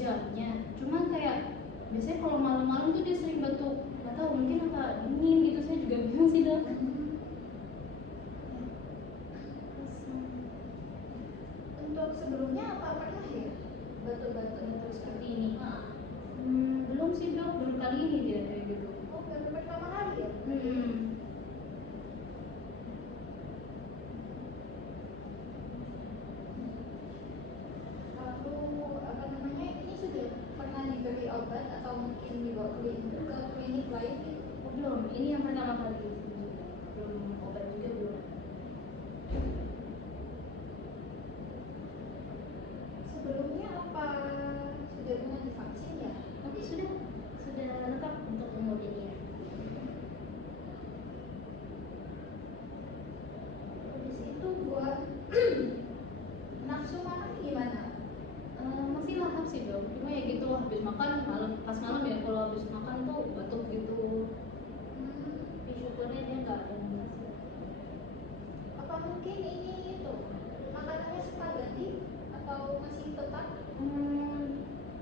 jamnya. Cuma kayak biasanya kalau malam-malam tuh dia sering batuk, nggak tahu mungkin apa dingin gitu, saya juga bingung sih dok. Untuk sebelumnya apa pernah ya batuk-batuk Seperti ini. Belum sih dok, baru kali ini dia kayak gitu. Oh, baru pertama kali ya? Lalu apa namanya, ini sudah pernah diberi obat atau mungkin dibawa ke klinik lain gitu? Oh, belum, ini yang pertama kali juga. Belum obat juga belum. Sebelumnya apa sudah pernah divaksin ya? Oke, sudah lengkap untuk umur ini ya. Habis itu buat nafsu makan gimana? Masih lengkap sih dok, cuma ya gitu habis makan pas malam ya, kalau habis makan tuh batuk gitu. Tapi syukurnya dia nggak ada nafsu. Apa mungkin ini itu makanannya suka ganti atau masih tetap?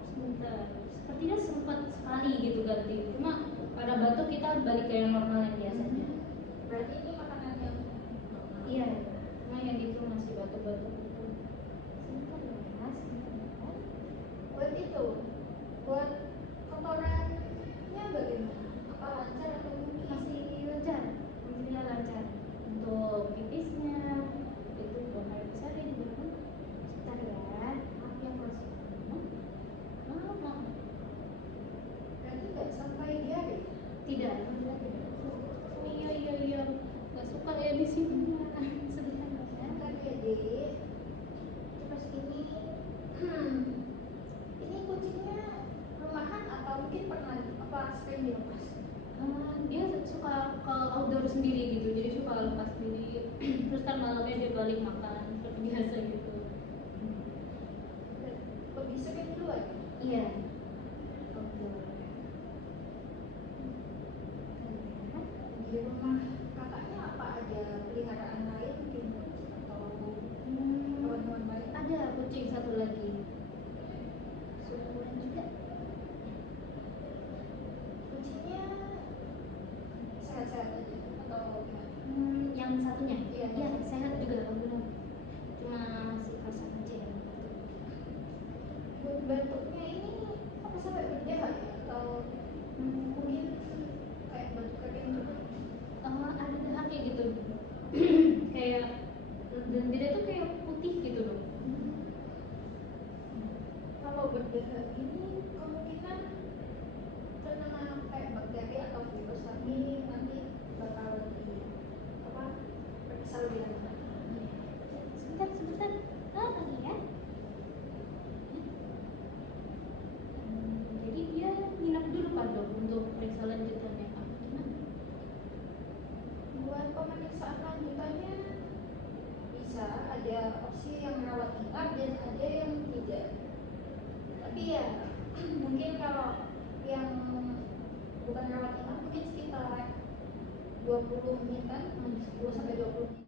Sebentar, sepertinya sempat sekali gitu ganti, cuma pada batuk kita balik ke yang normal yang biasanya. Berarti ini makanan yang Iya, cuma yang itu masih batuk-batuk gitu. Sebentar ya, sebentar. buat itu, buat kotorannya bagaimana? Apa lancar atau mungkin Masih lancar, alhamdulillah lancar. Untuk pipisnya itu buang air besar ya juga kan. Sebentar ya, maaf ya kalau maaf. berarti nggak sampai diare? Tidak, alhamdulillah tidak. Oh iya, nggak suka ya di sini. Sebentar ya. Bentar ya dek. Terus ini kucingnya rumahan atau mungkin pernah apa sering dilepas? Dia suka ke outdoor sendiri gitu, jadi suka lepas sendiri. Terus kan malamnya dia balik makan seperti biasa gitu. Lebih sering keluar? Iya, outdoor. Di rumah kakaknya apa ada peliharaan lain mungkin kucing atau hewan-hewan lain? Ada kucing satu lagi, seumuran juga. Kucingnya sehat-sehat aja atau gimana? Yang satunya, Iya. iya sehat juga alhamdulillah. Cuma masih kosong aja ya. Batuknya ini apa sampai berdahak ya? Atau mungkin kayak batuk kering juga? Ada dahak kayak gitu. Kayak dan dia tuh kayak putih gitu loh. Kalau berdahak ini kemungkinan terkena kayak bakteri atau virus, tapi nanti bakal di apa periksa lebih lanjut. Sebentar. Tadi ya. Jadi dia nginap dulu kan dok untuk periksa lanjutannya apa gimana? Buat pemeriksaan lanjutannya bisa ada opsi yang rawat inap dan ada yang tidak. Tapi ya mungkin kalau yang bukan rawat inap mungkin sekitar 20 menitan, 10 sampai 20 menit.